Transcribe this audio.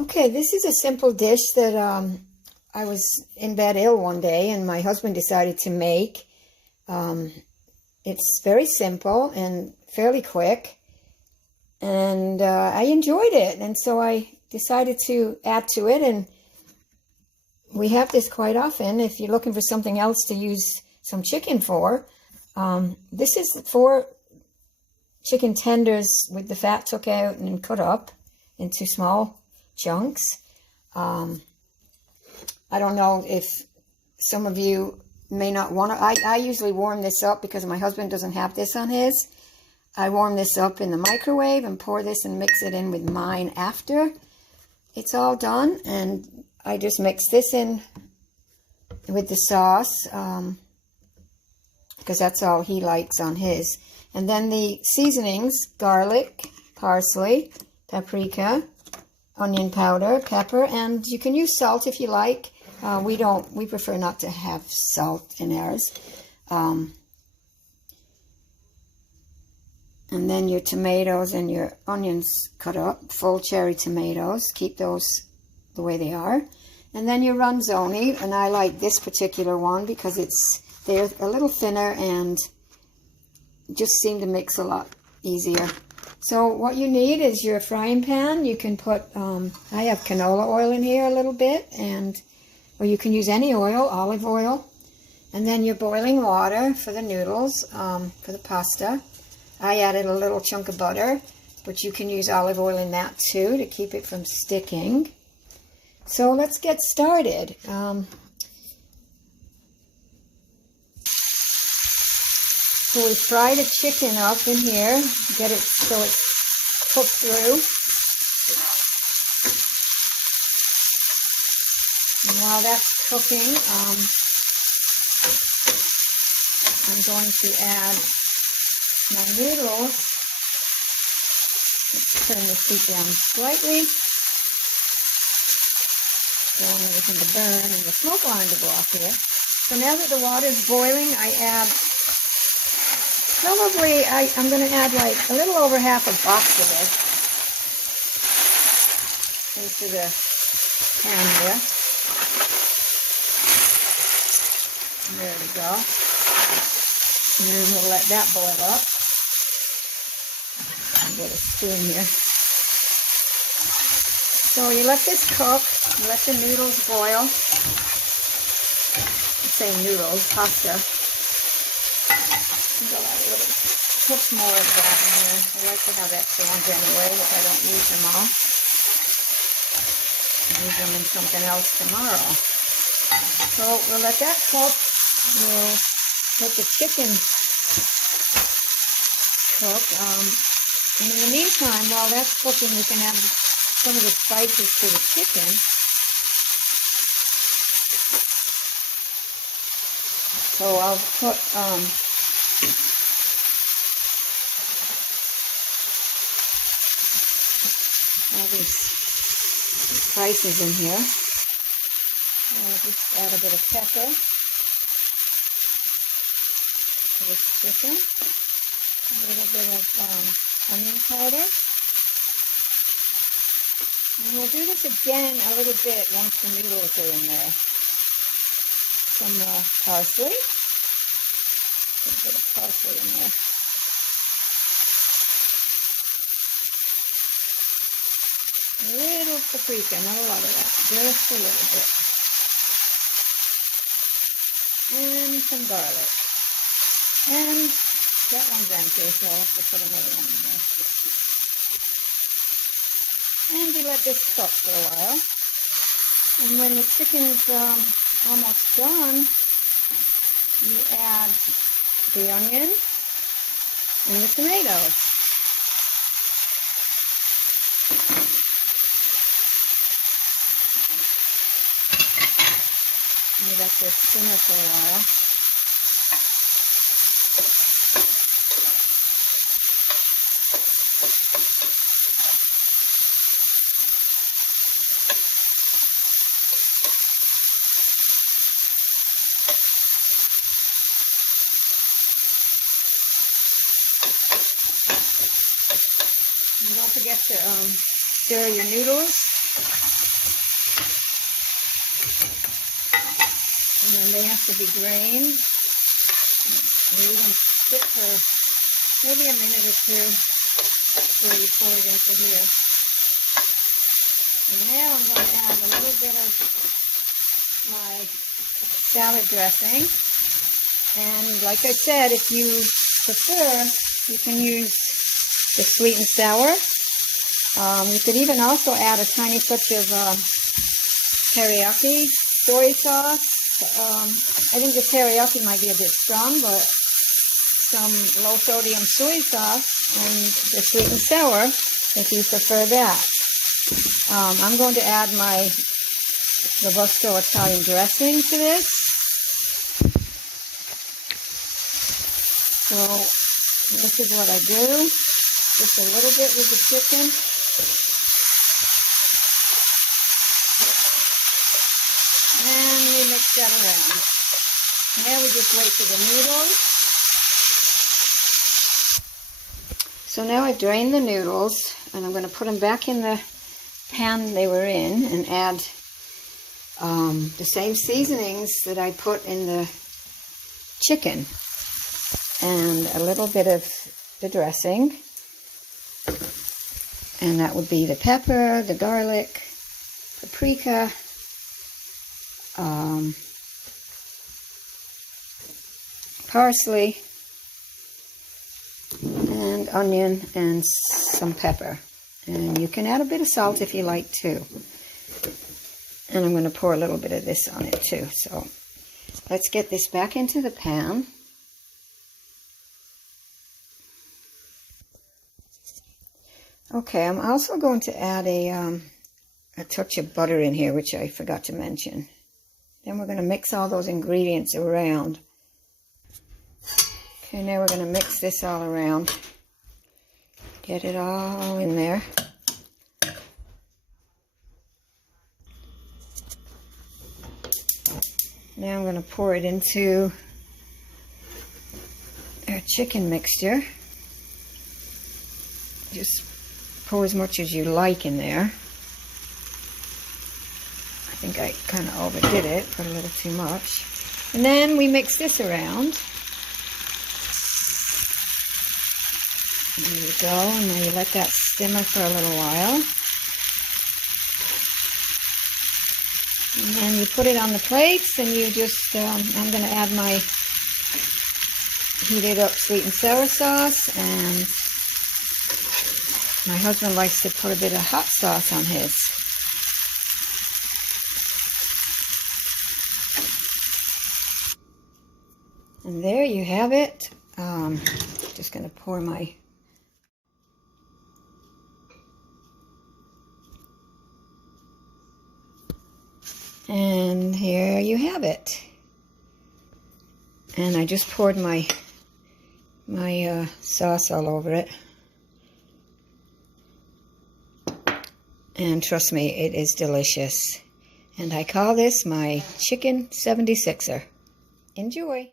Okay, this is a simple dish that I was in bed ill one day and my husband decided to make. It's very simple and fairly quick, and I enjoyed it, and so I decided to add to it, and we have this quite often if you're looking for something else to use some chicken for. This is 4 chicken tenders with the fat took out and cut up into small chunks. I don't know if some of you may not want to. I usually warm this up because my husband doesn't have this on his. I warm this up in the microwave and pour this and mix it in with mine after it's all done. And I just mix this in with the sauce because that's all he likes on his. And then the seasonings: garlic, parsley, paprika, onion powder, pepper, and you can use salt if you like. We prefer not to have salt in ours. And then your tomatoes and your onions cut up, full cherry tomatoes. Keep those the way they are. And then your ronzoni, and I like this particular one because they're a little thinner and just seem to mix a lot easier. So what you need is your frying pan. You can put, I have canola oil in here a little bit, or you can use any oil, olive oil. And then your boiling water for the noodles, for the pasta. I added a little chunk of butter, but you can use olive oil in that too to keep it from sticking. So let's get started. So we fry the chicken up in here, get it so it's cooked through. And while that's cooking, I'm going to add my noodles. Let's turn this heat down slightly. Don't want everything to burn and the smoke line to go off here. So now that the water's boiling, I add probably, I'm going to add like a little over half a box of this into the pan here. There we go. And then we'll let that boil up. I'll get a spoon here. So you let this cook, you let the noodles boil. I'm saying noodles, pasta. Put more of that in here. I like to have extra ones anyway, if I don't use them all. I'll use them in something else tomorrow. So we'll let that cook. We'll let the chicken cook. And in the meantime, while that's cooking, we can add some of the spices to the chicken. So I'll put all these spices in here. I'll just add a bit of pepper to this chicken. A little bit of onion powder. And we'll do this again a little bit once the noodles are in there. Some parsley. A little bit of parsley in there. A little paprika, not a lot of that, just a little bit. And some garlic. And that one's empty, so I'll have to put another one in there. And you let this cook for a while. And when the chicken's almost done, you add the onion and the tomatoes. You let this simmer for a while. And don't forget to stir your noodles And then they have to be drained. Leave them sit for maybe a minute or two before you pour it into here. And now I'm going to add a little bit of my salad dressing. And like I said, if you prefer, you can use the sweet and sour. You could even also add a tiny touch of teriyaki soy sauce. I think the teriyaki might be a bit strong, but some low sodium soy sauce and the sweet and sour if you prefer that. I'm going to add my Robusto Italian dressing to this. So this is what I do. Just a little bit with the chicken. And we mix that around. Now we just wait for the noodles. So now I've drained the noodles, and I'm going to put them back in the pan they were in and add the same seasonings that I put in the chicken. And a little bit of the dressing. And that would be the pepper, the garlic, paprika, parsley, and onion, and some pepper. And you can add a bit of salt if you like too. And I'm going to pour a little bit of this on it too. So let's get this back into the pan. Okay, I'm also going to add a touch of butter in here, which I forgot to mention. Then we're going to mix all those ingredients around. Okay, now we're going to mix this all around. Get it all in there. Now I'm going to pour it into our chicken mixture. Just pour as much as you like in there. I think I kind of overdid it, put a little too much. And then we mix this around. There you go, and now you let that simmer for a little while. And then you put it on the plates, and you just, I'm going to add my heated up sweet and sour sauce, and my husband likes to put a bit of hot sauce on his. And there you have it. Just going to pour my and here you have it. And I just poured my sauce all over it. And trust me, it is delicious. And I call this my chicken 76er. Enjoy.